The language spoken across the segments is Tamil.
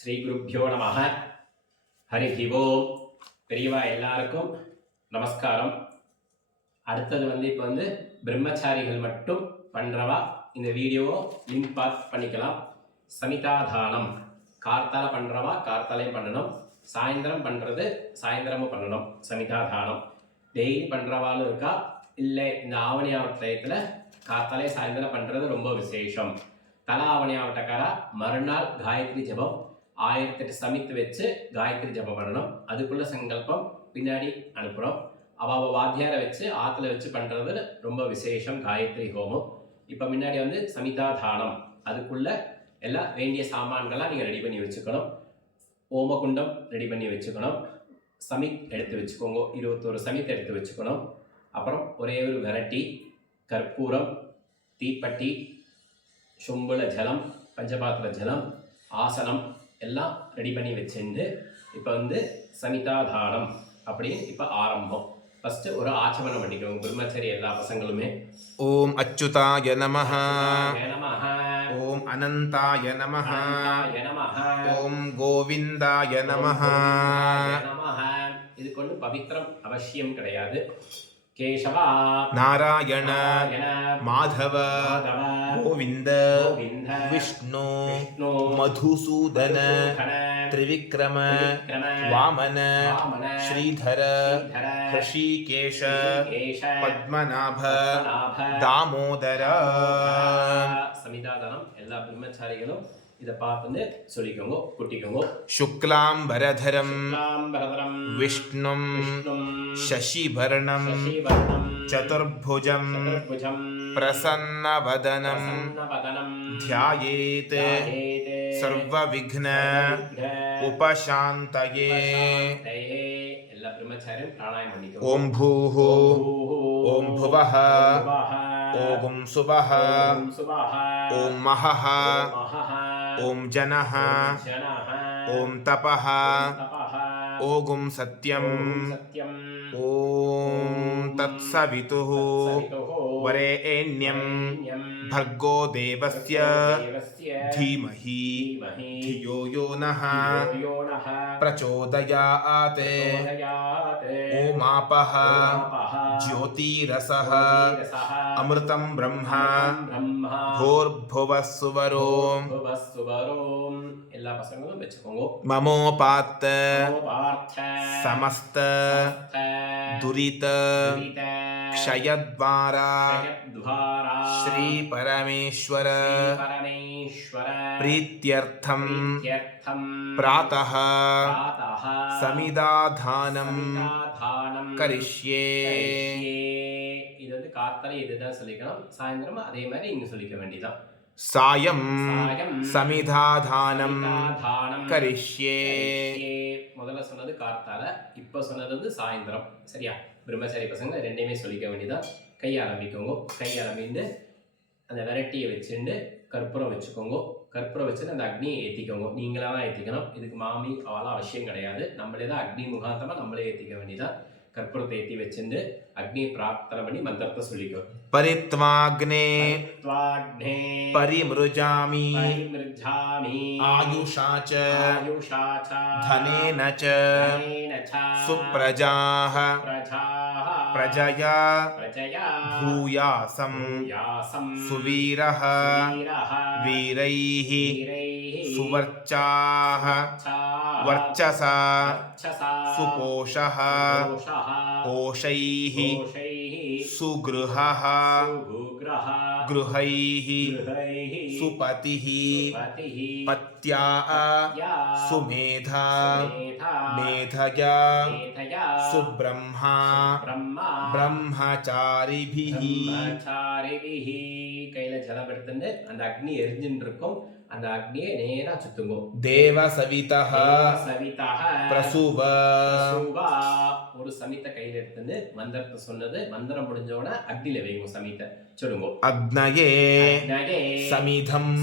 ஸ்ரீ குருப்யோ நமஹ. ஹரி ஓம். பெரியவா எல்லாருக்கும் நமஸ்காரம். அடுத்தது இப்போ பிரம்மச்சாரிகள் மட்டும் பண்ணுறவா இந்த வீடியோவை லிங்க் பாஸ் பண்ணிக்கலாம். சமிதாதானம் கார்த்தால பண்ணுறவா கார்த்தாலையும் பண்ணணும், சாயந்தரம் பண்ணுறது சாயந்தரமும் பண்ணணும். சமிதாதானம் டெய்லி பண்ணுறவாலும் இருக்கா, இல்லை இந்த ஆவணி ஆவட்டத்தில் கார்த்தாலே சாயந்தரம் பண்ணுறது ரொம்ப விசேஷம். தலா ஆவணி ஆவட்டக்காரா மறுநாள் காயத்ரி ஜபம் 1008 சமித்து வச்சு காயத்ரி ஜபம் பண்ணணும். அதுக்குள்ள சங்கல்பம் பின்னாடி அனுப்புகிறோம். அவள் வாத்தியாரை வச்சு ஆற்றுல வச்சு பண்ணுறது ரொம்ப விசேஷம் காயத்ரி ஹோமம். இப்போ முன்னாடி சமிதாதானம், அதுக்குள்ள எல்லாம் வேண்டிய சாமான்கள்லாம் நீங்கள் ரெடி பண்ணி வச்சுக்கணும். ஓமகுண்டம் ரெடி பண்ணி வச்சுக்கணும். சமித் எடுத்து வச்சுக்கோங்க, 21 சமித் எடுத்து வச்சுக்கணும். அப்புறம் ஒரே ஒரு வெரைட்டி கற்பூரம், தீப்பட்டி, சொம்புல ஜலம், பஞ்சபாத்திர ஜலம், ஆசனம் எல்லாம் ரெடி பண்ணி வச்சுட்டு இப்போ சமிதாதானம் அப்படின்னு இப்போ ஆரம்பம். ஃபர்ஸ்ட் ஒரு ஆச்சமனம் பண்ணிக்கோங்க பிரம்மச்சரி எல்லா பசங்களுமே. ஓம் அச்சுதாய நமஹ, ஓம் அனந்தாய நமஹ, ஓம் கோவிந்தாய நமஹ. இதுக்கு பவித்திரம் அவசியம் கிடையாது. கேசவா, நாராயண, மாதவ, கோவிந்த, விஷ்ணு, மதுசூதன, திரிவிக்ரம, வாமன, ஸ்ரீதர, ஹ்ருஷிகேஷ, பத்மநாப, தாமோதர. சமிதாதானம் எல்லா பிரம்மச்சாரிகளும் இதை பார்த்து சொல்லிக்கோங்க, குட்டிக்கோங்க. சுக்லாம்பரதரம் விஷ்ணும் சசிவர்ணம் சதுர்புஜம் பிரசன்னவதனம் த்யாயேத் சர்வவிக்ன உபசாந்தயே. எல்லா பிரம்மச்சாரியும் பிராணாயம் பண்ணிக்கோங்க. ஓம் பூஹு, ஓம் புவஹ, ஓம் சுவஹ, ஓம் மஹஹ, ஓம் ஜனஹ, ஓம் தபஹ, ஓம் சத்யம், ஓம் தத்சவிதுः வரேண்யம் भर्गो देवस्य धीमहि धियो यो नः प्रचोदयात्. ओमापः ज्योतिरसः अमृतं ब्रह्म भूर्भुवः सुवरो ममोपात्त समस्त दुरित क्षयद्वारा श्री परमेश्वर प्रीत्यर्थं प्रातः समिदाधानं करिष्ये. இது கார்த்தால இதுதான் சொல்லிக்கணும், சாயந்தரம் அதே மாதிரி இங்க சொல்லிக்க வேண்டியதான். சாயம் சமிதாதானம் கரிஷ்யே. முதல்ல சொன்னது கார்த்தால, இப்ப சொன்னது சாயந்தரம். சரியா? பிரம்மச்சாரி பசங்க ரெண்டையுமே சொல்லிக்க வேண்டியதான். கை ஆரம்பிக்கோங்க. கை ஆரம்பிந்து அந்த வெரைட்டியை வச்சுட்டு கற்பூரம் வச்சுக்கோங்க. கற்பூரம் வச்சுட்டு அந்த அக்னியை ஏற்றிக்கோங்க. நீங்களாக தான் ஏற்றிக்கணும். இதுக்கு மாமி அவெல்லாம் அவசியம் கிடையாது. நம்மளே தான் அக்னி முகாந்தமாக நம்மளே ஏற்றிக்க வேண்டியதான். கற்பூரத்தை ஏற்றி வச்சுட்டு அக்னியை பிரார்த்தனை பண்ணி மந்திரத்தை சொல்லிக்கோ. பரித்வாக்னே பரிமிருஜாமி ஆயுஷாச்ச தனேன ச சுப்ரஜாஹ பிரஜயா பூயாசம் சுவீரஹ வீரைஹ சுவர்ச்சாஹ வர்ச்சசா சுபோஷஹ போஷைஹ சுக்ருஹः गृहैः सुपतिः पत्या सुमेधा मेधया सुब्रह्मा ब्रह्मचारिभिः. கையில ஜலம் எடுத்துட்டு அந்த அக்னி எரிஞ்சுட்டு இருக்கும். அந்த அக்னியை நேரா சுத்துங்க. தேவ சவிதஹ பிரசுவ. ஒரு சமித்த கையில எடுத்து மந்திரத்தை சொன்னது, மந்திரம் முடிஞ்சோட அக்னியில வைங்க சமித்த சொல்லுங்க. அக்னயே சமிதம்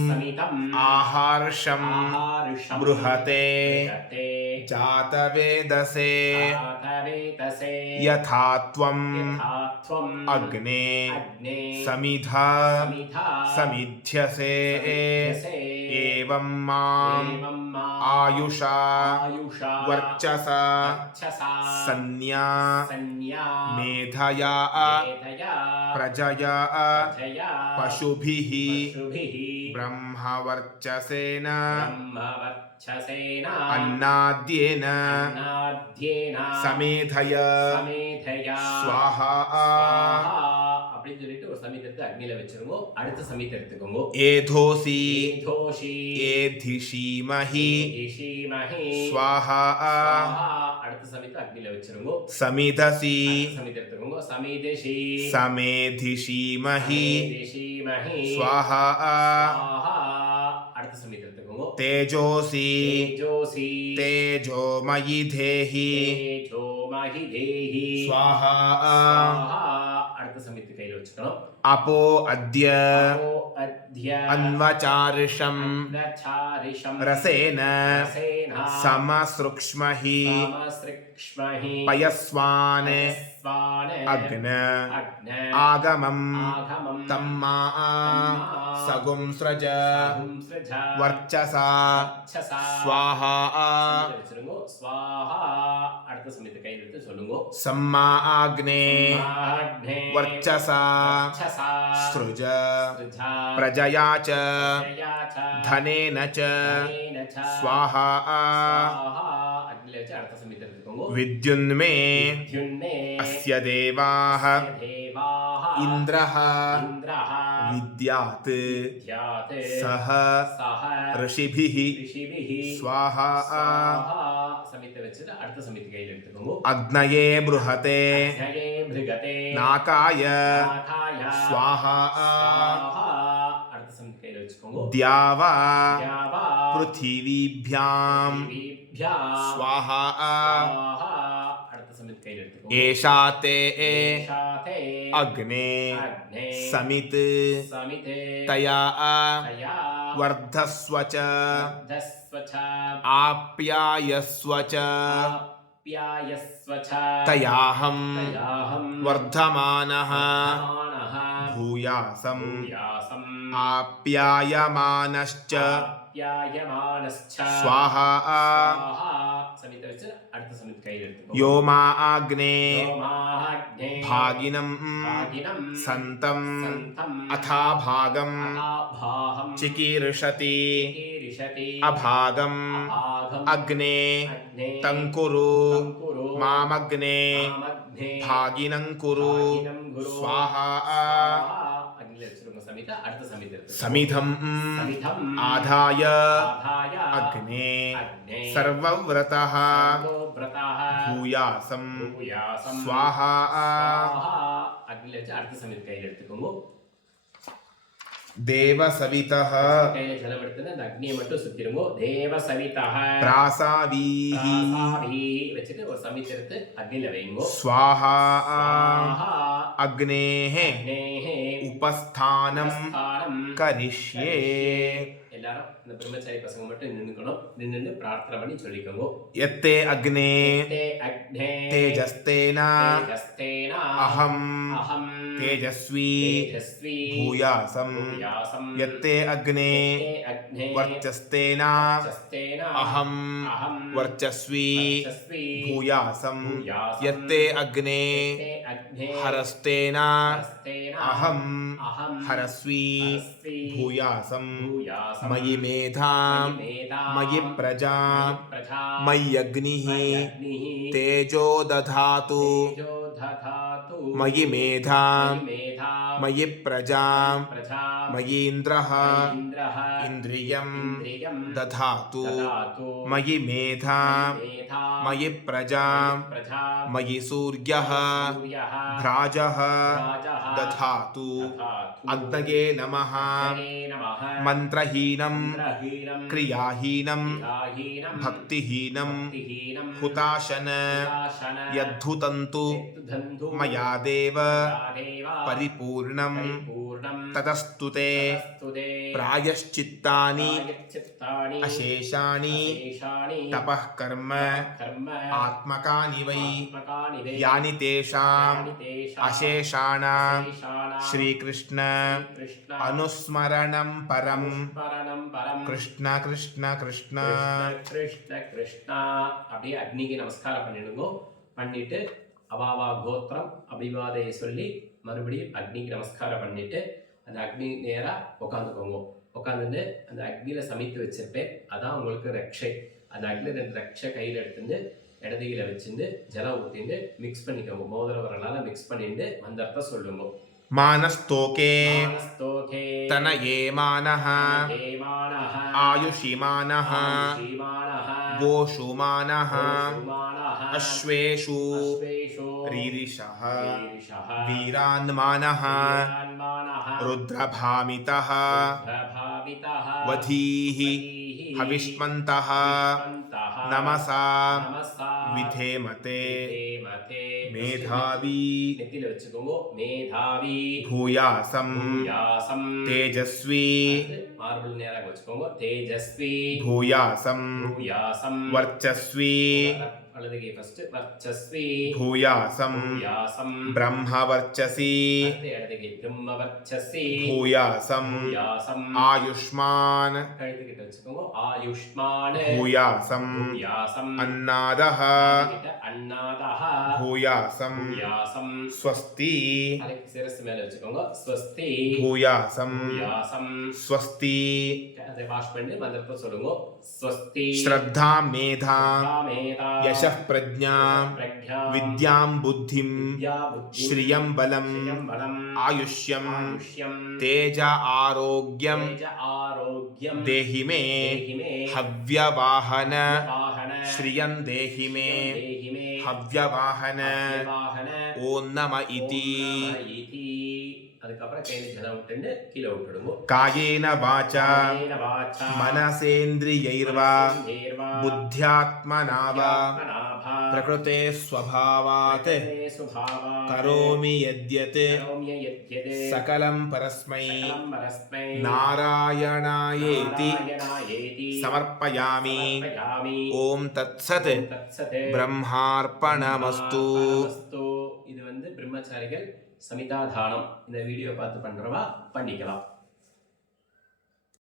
ஆஹார்ஷம் ப்ருஹதே ஜாதவேதசே யதாத்வம் அக்னே சமிதா சமித்யசே. एवं मां आयुषा आयुषा वर्चसा वर्चसा सन्या सन्या मेधया मेधया प्रजया प्रजया पशुभिः पशुभिः ब्रह्मवर्चसेन ब्रह्मवर्चसेन अन्नाद्येन अन्नाद्येन समेधया समेधया स्वाहा स्वाहा அப்படின்னு சொல்லிட்டு ஒரு சமீதத்தை அக்னியில வச்சிருங்க. அடுத்த சமீதத்தை எடுத்துக்கோங்க. एधोषि ஏதோஷி एधिषीमहि ஏஷீமஹி स्वाहा स्वाहा. அடுத்த சமீதத்தை அக்னியில வச்சிருங்க. समिधसि அடுத்த சமீதத்தை எடுத்துக்கோங்க. சமீதேஷி समेधिषीमहि சமேதிஷீமஹி स्वाहा स्वाहा. அடுத்த சமீதத்தை எடுத்துக்கோங்க. तेजोषि தேஜோசி तेजोमयि धेहि தேஜோமஹி தேஹி स्वाहा स्वाहा. அடுத்த சமீதத்தை கையில வச்சுக்கணும். अपो अद्य அப்போ அத்ய अन्वचारिषम् அன்வச்சாரிஷம் रसेन ரசேன समसृक्ष्महि சமஸ்ருக்ஷ்மஹி पयस्वान् பயஸ்வான अग्न அக்ன आगमम् ஆகமம் तम्मा सगुंस्रज சகும்ஸ்ரஜ वर्चसा வச்சசா. स्वाहा சமீதத்தை வச்சிருங்க. ஸ்வாஹா. அடுத்த சமீதத்தை கையில எடுத்து சொல்லுங்க. सम्मा आग्ने ஆக்னே वर्चसा வச்சசா सृज ஸ்ருஜா प्रजया च ஜயா ச धनेन च தனேன ச स्वाहा स्वाहा. அக்னியில வச்சு அடுத்த சமீதத்தை எடுத்துக்கோங்க. विद्युन्मे வித்யுன்மே अस्य देवाः தேவாः इन्द्रः இந்திரः विद्यात् வித்யாத் सह சஹ ऋषिभिः ரிஷிபிः स्वाहा स्वाहा. சமீதத்தை வச்சுட்டு அடுத்த சமீதத்தை கையில எடுத்துக்கோங்க. अग्नये बृहते அக்னயே பிருகதே नाकाय நாகாய स्वाहा स्वाहा. அடுத்த சமீதத்தை கையில வச்சுக்கோங்க. द्यावा தியாவா पृथिवीभ्यां பிருத்திவிभ्याம் स्वाहा स्वाहा. அடுத்த சமீதத்தை கையில எடுத்துக்கோங்க. एषा ते ஏஷாதே अग्ने அக்னே समित् சமிதே तया தயா वर्धस्व च தஸ்வச आप्यायस्व च ஆப்யாயஸ்வச तयाहं தயாஹம் वर्धमानः மானஹ भूयासं பூயாசம் आप्यायमानश्च ஆப்யாயமானஸ்ச स्वाहा स्वाहा. சமீதத்தை வச்சு அடுத்த சமீதத்தை கையில எடுத்துக்கோங்க. यो मा अग्ने யோமாஹ்னே भागिनं भागिनं सन्तं சந்தம் अथाभागं அதாபாஹம் चिकीर्षति கீரிஷதி अभागम् அபாகம் अग्ने அக்னே तङ्कुरु தங்குரு मामग्ने மாமக்னே भागिनं कुरु भागिनं कुरु स्वाहा स्वाहा. அக்னியில வச்சிருங்க சமீத. அடுத்த சமீத எடுத்துக்கோங்க. समिधम् சமிதம் आधाय ஆதாய अग्ने அக்னே सर्वव्रतः சர்வோவ்ரதः भूयासं பூயாசம் स्वाहा स्वाहा. அக்னியில வச்சு அடுத்த சமீத கையில எடுத்துக்கோங்க. देवसवितः கையில ஜலம் எடுத்து அந்த அக்னியை மட்டும் சுத்திருங்க. தேவ சவிதः प्रासावीः ராசாவி வச்சுட்டு ஒரு சமீத எடுத்து அக்னியில வைங்க. स्वाहा स्वाहा. अग्नेः அக்னேஹே उपस्थानं உபஸ்தானம் करिष्ये எல்லாரும் இந்த பிரம்மச்சாரி பசங்க மட்டும் நின்னுக்கணும். நின்னு பிரார்த்தனை பண்ணி சொல்லிக்கோங்க. यत्ते अग्ने ते अग्ने तेजस्तेन तेजस्तेन अहम् अहं तेजस्वी तेजस्वी भूयासं भूयासं यत्ते अग्ने ते अग्ने वर्चस्तेन वर्चस्तेन अहम् अहं वर्चस्वी वर्चस्वी भूयासं भूयासं यत्ते अग्ने ते अग्ने हरस्तेन हस्तेन अहम् अहं हरस्वी हरस्वी भूयासं भूयासं मयि मेधां मेधा मयि प्रजा प्रजा मय्यग्निः मय्यग्निः तेजो दधातु तेजो दधातु मयि मेधां मेधा मयि प्रजां प्रजा मयीन्द्रः इन्द्रः इन्द्रियं इन्द्रियं दधातु ददातु मयि मेधां मेधा मयि प्रजां प्रजा मयि सूर्यः सूर्यः भ्राजः राजः दधातु दधातु अग्नये नमः हरे नमः मन्त्रहीनं इन्द्रहीनं क्रियाहीनं क्रियाहीनं भक्तिहीनं भक्तिहीनं हुताशन हुताशन यद्धुतन्तु यद्धुतन्तु मया देव मयादेव परिपूर्णं परिपूर्णं ततस्तु ते ततस्तु ते प्रायश्चित्तानि प्रायश्चित्तानि अशेषाणि अशेषाणि तपः कर्म कर्म आत्मकानि वै आत्मकानि वै यानि तेषाम् यानि तेषाम् अशेषाणाम् अशेषाणाम् श्रीकृष्ण कृष्ण अनुस्मरणं परं ஸ்மரணம் பரம் कृष्ण कृष्ण कृष्ण கிருஷ்ண கிருஷ்ணா அப்படியே அக்னிக்கு நமஸ்காரம் பண்ணிடுங்க. பண்ணிட்டு அவாவா கோத்திரம் அபிவாதையை சொல்லி மறுபடியும் அக்னிக்கு நமஸ்காரம் பண்ணிட்டு அந்த அக்னி நேராக உட்காந்துக்கோங்க. உட்காந்துட்டு அந்த அக்னியில் சமைத்து வச்சிருப்பேன், அதான் உங்களுக்கு ரக்ஷை. அந்த அக்னி 2 ரக்ஷை கையில் எடுத்துட்டு இடது கையில் வச்சுட்டு ஜலம் ஊற்றிட்டு மிக்ஸ் பண்ணிக்கோங்க. மோதிர வரலால் மிக்ஸ் பண்ணிட்டு மந்திரத்தை சொல்லுங்க. मानस्तोके மானஸ்தோகே तनयेमानः ஏமானஹ आयुषिमानः ஸ்ரீமானஹ गोषुमानः சுமானஹ अश्वेषु அஸ்வேஷோ रीरिषः ஈரிஷஹ वीरान्मानः வீரான்மானஹ रुद्रभामितः பிரபாவிதஹ वधीः வதீஹி हविष्मन्तः வந்தஹ नमसा நமசா विधेमते விதேமதே मेधावी நெத்தியில வச்சுக்கோங்க. மேதாவி भूयासं யாசம் तेजस्वी மார்பிள் நேராக வச்சுக்கோங்க. தேஜஸ்வி भूयासं யாசம் वर्चस्वी வலது கை ஃபர்ஸ்ட் வர்ச்சஸ்வி भूयासं யாசம் ब्रह्मवर्चसी இடது கை பிரம்மவர்ச்சசி भूयासं யாசம் आयुष्मान् கழுத்துக்கிட்ட வச்சுக்கோங்க. ஆயுஷ்மான भूयासं யாசம் अन्नादः கிட்ட அன்னாதஹ भूयासं யாசம் स्वस्ति தலைக்கு சிரசு மேல வச்சுக்கோங்க. ஸ்வஸ்தி भूयासं யாசம் स्वस्ति அதை வாஷ் பண்ணி மந்திரத்தை சொல்லுங்க. ஸ்வஸ்தி श्रद्धां मेधां மேதா यशः प्रज्ञां பிரக்ஞா विद्यां बुद्धिं வித்யா புத்தி श्रियं बलं ஸ்ரீயம் பலம் आयुष्यं ஆயுஷ்யம் तेज आरोग्यं தேஜ ஆரோக்கியம் देहि मे தேஹி மே हव्यवाहन வாஹன श्रियं देहि मे தேஹி மே हव्यवाहन வாஹன ॐ नम इति அதுக்கப்புறம் கையில ஜலம் விட்டுண்டு கீழே விட்டுடுங்க. कायेन वाचा காயேன வாச்சா मनसेन्द्रियैर्वा தேர்வா बुद्ध्यात्मना वा மனாபா प्रकृते स्वभावात् சுபாவா करोमि यद्यत् கரோம்ய யத்யத் सकलं परस्मै சகலம் பரஸ்மை नारायणायेति நாராயணாயேதி समर्पयामि சமர்ப்பயாமி. ॐ तत्सत् தத்சத் ब्रह्मार्पणमस्तु இது வந்து பிரம்மச்சாரிகள் சமிதாதானம் இந்த வீடியோ பார்த்து பண்றவா பண்ணிக்கலாம்.